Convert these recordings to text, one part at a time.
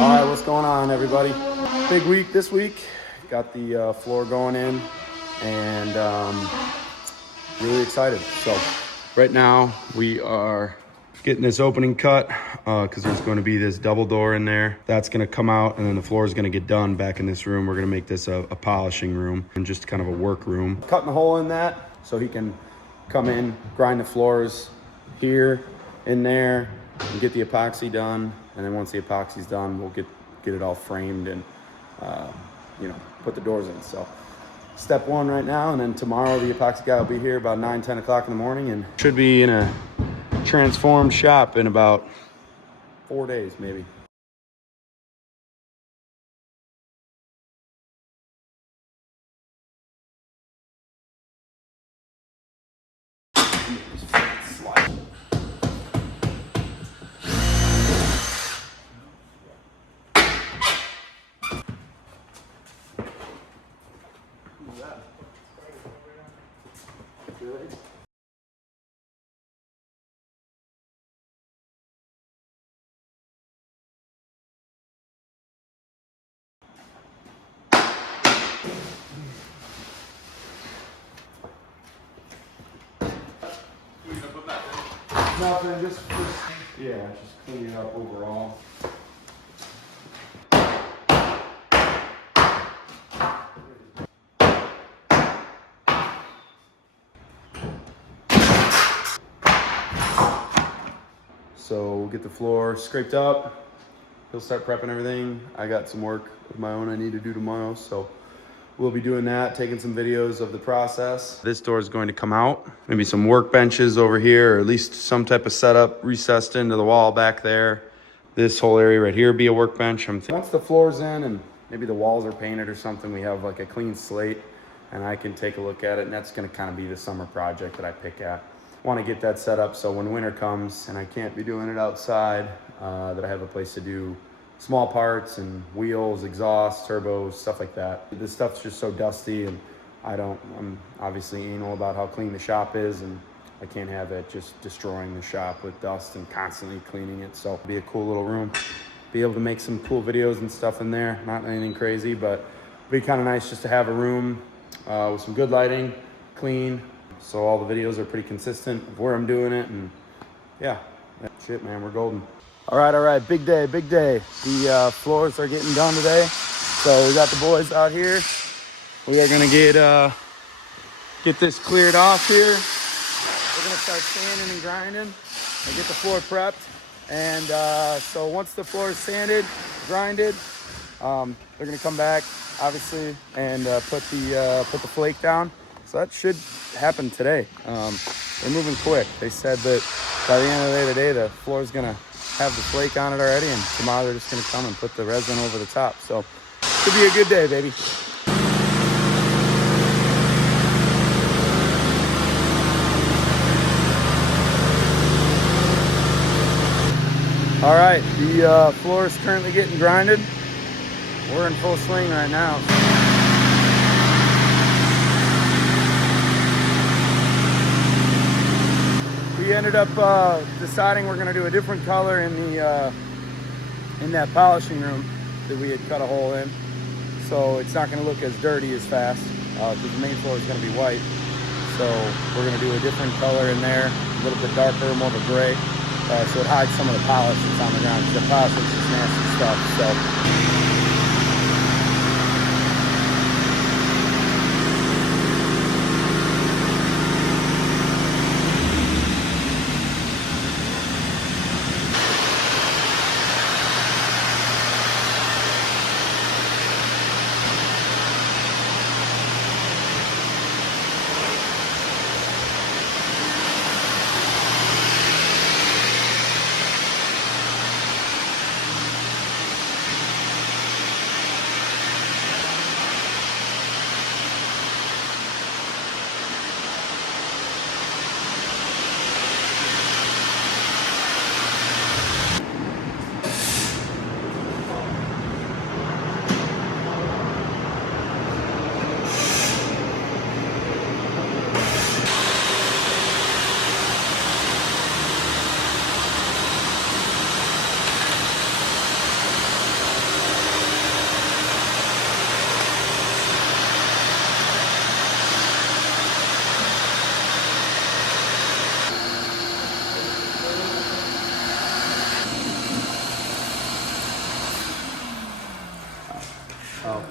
All right, what's going on, everybody? Big week this week. Got the floor going in, and really excited. So right now we are getting this opening cut because there's going to be this double door in there. That's going to come out, and then the floor is going to get done back in this room. We're going to make this a polishing room and just kind of a work room. Cutting a hole in that so he can come in, grind the floors here, in there, and get the epoxy done. And then once the epoxy's done, we'll get it all framed and put the doors in. So step one right now, and then tomorrow the epoxy guy will be here about 9-10 o'clock in the morning, and should be in a transformed shop in about 4 days maybe. Nothing, just clean it up overall. So we'll get the floor scraped up. He'll start prepping everything. I got some work of my own I need to do tomorrow, so we'll be doing that, taking some videos of the process. This door is going to come out. Maybe some workbenches over here, or at least some type of setup recessed into the wall back there. This whole area right here be a workbench. Once the floor's in and maybe the walls are painted or something, we have like a clean slate and I can take a look at it, and that's gonna kind of be the summer project that I pick at. Want to get that set up so when winter comes and I can't be doing it outside, that I have a place to do small parts and wheels, exhaust, turbos, stuff like that. This stuff's just so dusty, and I'm obviously anal about how clean the shop is, and I can't have it just destroying the shop with dust and constantly cleaning it. So it'll be a cool little room. Be able to make some cool videos and stuff in there. Not anything crazy, but it'd be kind of nice just to have a room with some good lighting, clean. So all the videos are pretty consistent of where I'm doing it, and yeah, shit, man, we're golden. All right, big day, big day. The floors are getting done today, so we got the boys out here. We are gonna get this cleared off here. We're gonna start sanding and grinding and get the floor prepped. And so once the floor is sanded, grinded, they're gonna come back, obviously, and put the flake down. So that should happen today. They're moving quick. They said that by the end of the day today, the floor is gonna have the flake on it already, and tomorrow they're just gonna come and put the resin over the top. So should be a good day, baby. All right, the floor is currently getting grinded. We're in full swing right now. We ended up deciding we're gonna do a different color in that polishing room that we had cut a hole in. So it's not gonna look as dirty as fast because the main floor is gonna be white. So we're gonna do a different color in there, a little bit darker, more of a gray. So it hides some of the polish that's on the ground, because the polish is just nasty stuff. So. Oh.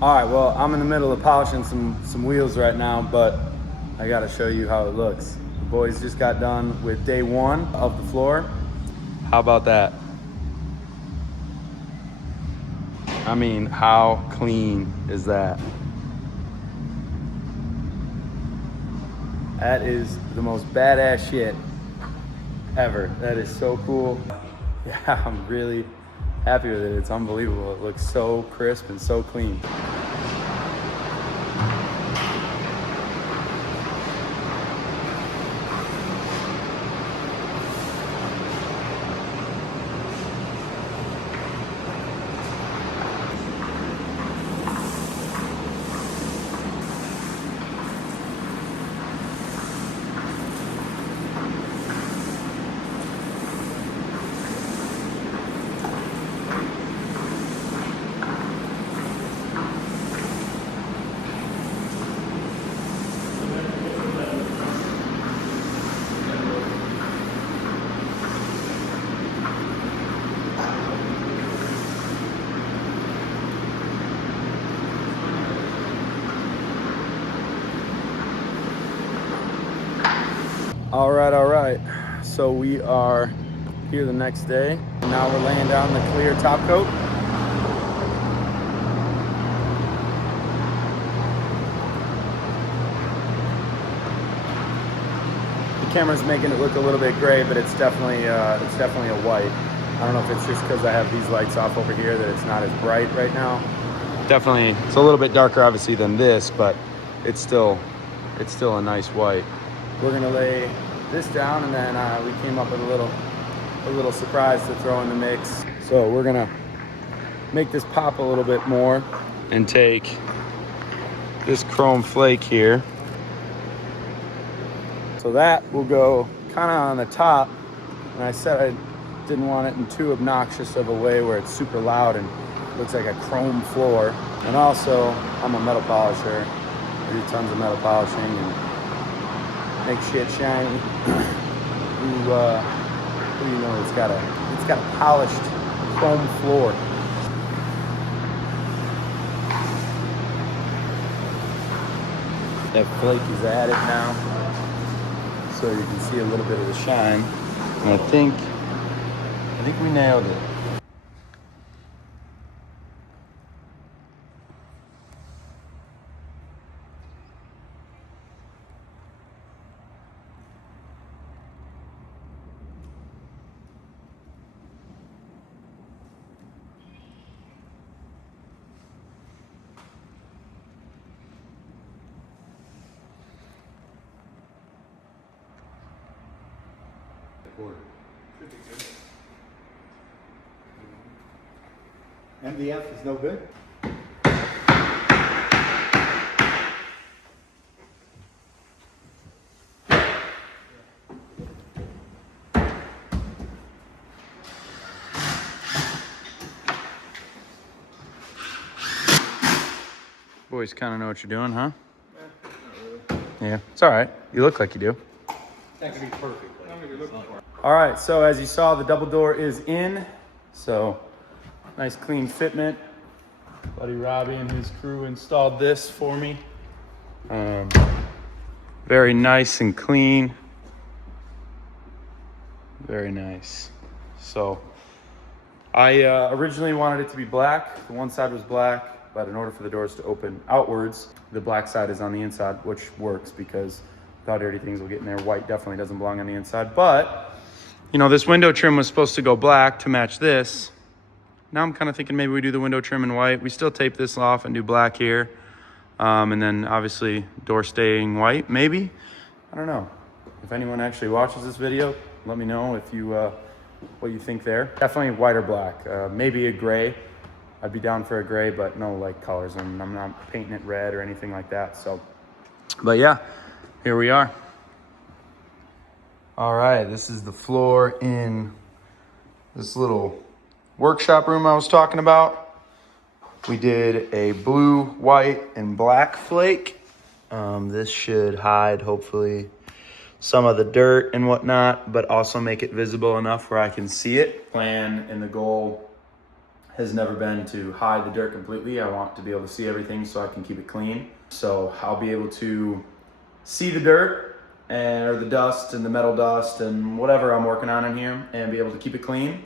All right, well, I'm in the middle of polishing some wheels right now, but I gotta show you how it looks. The boys just got done with day 1 of the floor. How about that? I mean, how clean is that? That is the most badass shit ever. That is so cool. Yeah, I'm really happy with it. It's unbelievable. It looks so crisp and so clean. All right. So we are here the next day. And now we're laying down the clear top coat. The camera's making it look a little bit gray, but it's definitely a white. I don't know if it's just because I have these lights off over here that it's not as bright right now. Definitely, it's a little bit darker obviously than this, but it's still a nice white. We're gonna lay this down, and then we came up with a little surprise to throw in the mix. So we're gonna make this pop a little bit more and take this chrome flake here. So that will go kind of on the top. And I said I didn't want it in too obnoxious of a way where it's super loud and looks like a chrome floor. And also, I'm a metal polisher. I do tons of metal polishing and make shit shiny. Who you know, it's got a polished chrome floor. That flake is added now, so you can see a little bit of the shine. And I think we nailed it. MDF is no good? Boys kind of know what you're doing, huh? Not really. Yeah, it's all right. You look like you do. That could be perfect. All right, so as you saw, the double door is in. So nice clean fitment. Buddy Robbie and his crew installed this for me. Very nice and clean. Very nice. So I originally wanted it to be black. The one side was black, but in order for the doors to open outwards, the black side is on the inside, which works because without dirty things will get in there. White definitely doesn't belong on the inside, but you know, this window trim was supposed to go black to match this. Now I'm kind of thinking maybe we do the window trim in white. We still tape this off and do black here. And then obviously door staying white, maybe. I don't know. If anyone actually watches this video, let me know if you what you think there. Definitely white or black. Maybe a gray. I'd be down for a gray, but no like colors. I'm not painting it red or anything like that. So, but yeah, here we are. All right, this is the floor in this little workshop room I was talking about. We did a blue, white, and black flake. This should hide, hopefully, some of the dirt and whatnot, but also make it visible enough where I can see it. Plan and the goal has never been to hide the dirt completely. I want to be able to see everything so I can keep it clean. So I'll be able to see the dirt or the dust and the metal dust and whatever I'm working on in here and be able to keep it clean.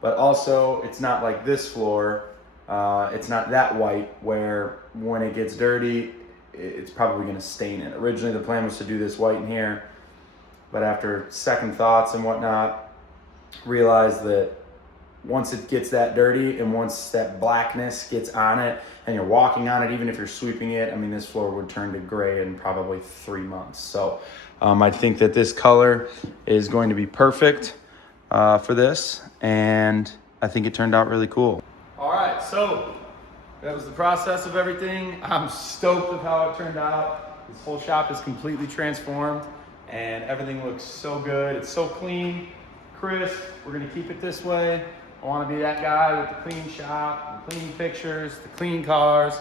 But also, it's not like this floor. It's not that white where when it gets dirty, it's probably gonna stain it. Originally, the plan was to do this white in here, but after second thoughts and whatnot, realized that once it gets that dirty and once that blackness gets on it and you're walking on it, even if you're sweeping it, I mean, this floor would turn to gray in probably 3 months. So I think that this color is going to be perfect for this, and I think it turned out really cool. All right, so that was the process of everything. I'm stoked with how it turned out. This whole shop is completely transformed and everything looks so good. It's so clean, crisp. We're gonna keep it this way. I wanna be that guy with the clean shop, the clean pictures, the clean cars,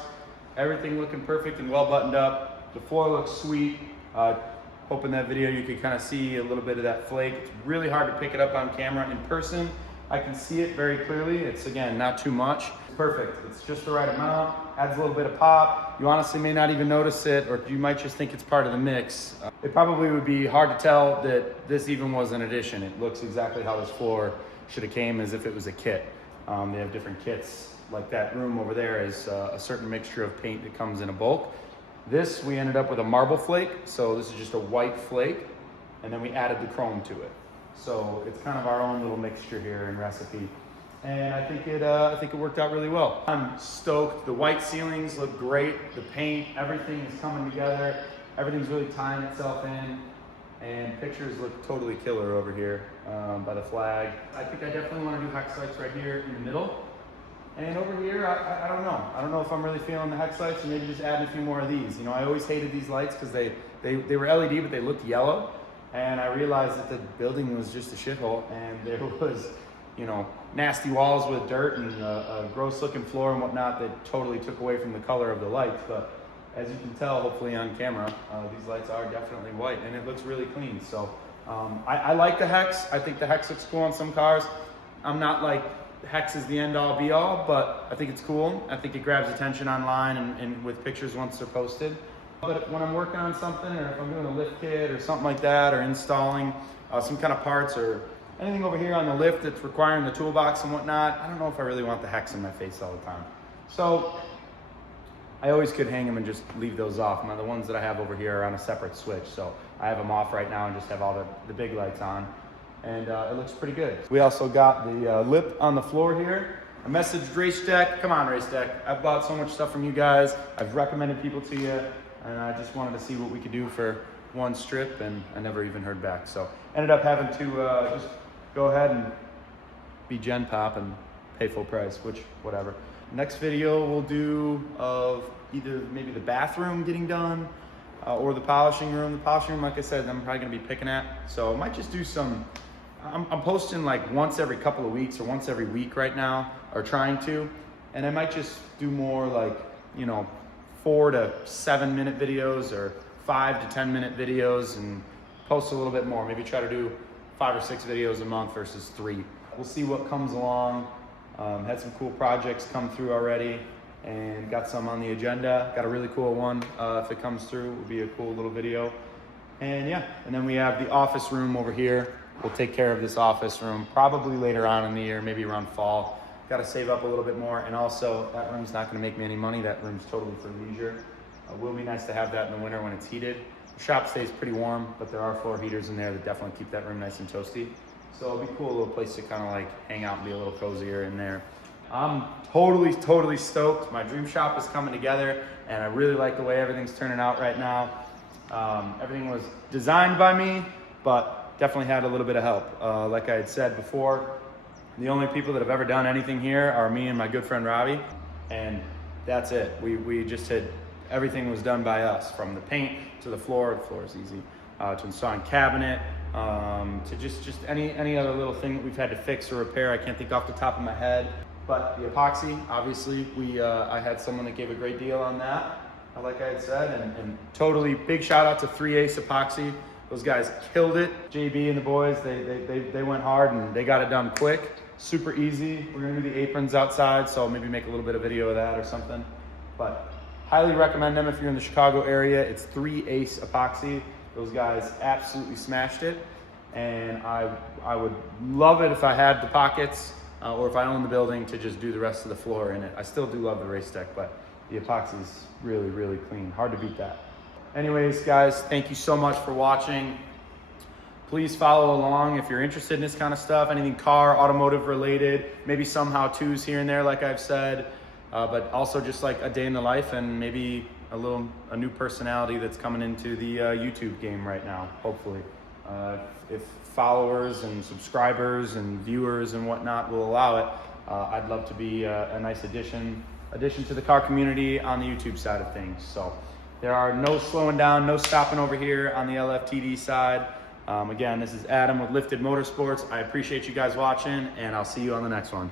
everything looking perfect and well buttoned up. The floor looks sweet. Hope in that video you could kind of see a little bit of that flake. It's really hard to pick it up on camera. In person, I can see it very clearly. It's, again, not too much. It's perfect. It's just the right amount. Adds a little bit of pop. You honestly may not even notice it, or you might just think it's part of the mix. It probably would be hard to tell that this even was an addition. It looks exactly how this floor should have came, as if it was a kit. They have different kits. Like that room over there is a certain mixture of paint that comes in a bulk. This, we ended up with a marble flake. So this is just a white flake, and then we added the chrome to it. So it's kind of our own little mixture here and recipe. And I think it worked out really well. I'm stoked. The white ceilings look great. The paint, everything is coming together. Everything's really tying itself in. And pictures look totally killer over here by the flag. I think I definitely want to do hex lights right here in the middle. And over here, I don't know. I don't know if I'm really feeling the hex lights, or maybe just adding a few more of these. You know, I always hated these lights because they were LED, but they looked yellow. And I realized that the building was just a shithole, and there was, you know, nasty walls with dirt and a gross looking floor and whatnot that totally took away from the color of the lights. But as you can tell, hopefully on camera, these lights are definitely white, and it looks really clean. So I like the hex. I think the hex looks cool on some cars. I'm not like hex is the end all be all, but I think it's cool. I think it grabs attention online and with pictures once they're posted. But when I'm working on something, or if I'm doing a lift kit or something like that, or installing some kind of parts or anything over here on the lift that's requiring the toolbox and whatnot, I don't know if I really want the hex in my face all the time. So I always could hang them and just leave those off. Now the ones that I have over here are on a separate switch, so I have them off right now and just have all the big lights on. And it looks pretty good. We also got the lip on the floor here. I messaged Race Deck. Come on, Race Deck. I've bought so much stuff from you guys. I've recommended people to you, and I just wanted to see what we could do for one strip, and I never even heard back. So ended up having to just go ahead and be Gen Pop and pay full price, which, whatever. Next video we'll do of either maybe the bathroom getting done or the polishing room. The polishing room, like I said, I'm probably gonna be picking at. So I might just do some, I'm posting like once every couple of weeks or once every week right now, or trying to. And I might just do more like, you know, 4 to 7 minute videos or 5 to 10 minute videos, and post a little bit more. Maybe try to do 5 or 6 videos a month versus 3. We'll see what comes along. Had some cool projects come through already, and got some on the agenda. Got a really cool one. If it comes through, it will be a cool little video. And yeah, and then we have the office room over here. We'll take care of this office room probably later on in the year, maybe around fall. Got to save up a little bit more, and also that room's not going to make me any money. That room's totally for leisure. It will be nice to have that in the winter when it's heated. The shop stays pretty warm, but there are floor heaters in there that definitely keep that room nice and toasty. So it'll be cool, a little place to kind of like hang out and be a little cozier in there. I'm totally stoked. My dream shop is coming together, and I really like the way everything's turning out right now. Everything was designed by me, but definitely had a little bit of help. Like I had said before, the only people that have ever done anything here are me and my good friend Robbie, and that's it. We just had, everything was done by us, from the paint to the floor is easy, to installing cabinet, to just any other little thing that we've had to fix or repair. I can't think off the top of my head. But the epoxy, obviously, I had someone that gave a great deal on that, like I had said, and totally big shout out to 3 Ace Epoxy. Those guys killed it. JB and the boys, they went hard and they got it done quick. Super easy. We're gonna do the aprons outside, so maybe make a little bit of video of that or something. But highly recommend them if you're in the Chicago area. It's 3 Ace Epoxy. Those guys absolutely smashed it. And I would love it if I had the pockets, or if I own the building, to just do the rest of the floor in it. I still do love the race deck, but the epoxy is really clean. Hard to beat that. Anyways, guys, thank you so much for watching. Please follow along if you're interested in this kind of stuff, anything car, automotive related, maybe some how-tos here and there, like I've said, but also just like a day in the life, and maybe a new personality that's coming into the YouTube game right now, hopefully. If followers and subscribers and viewers and whatnot will allow it, I'd love to be a nice addition to the car community on the YouTube side of things. So there are no slowing down, no stopping over here on the LFTD side. Again, this is Adam with Lifted Motorsports. I appreciate you guys watching, and I'll see you on the next one.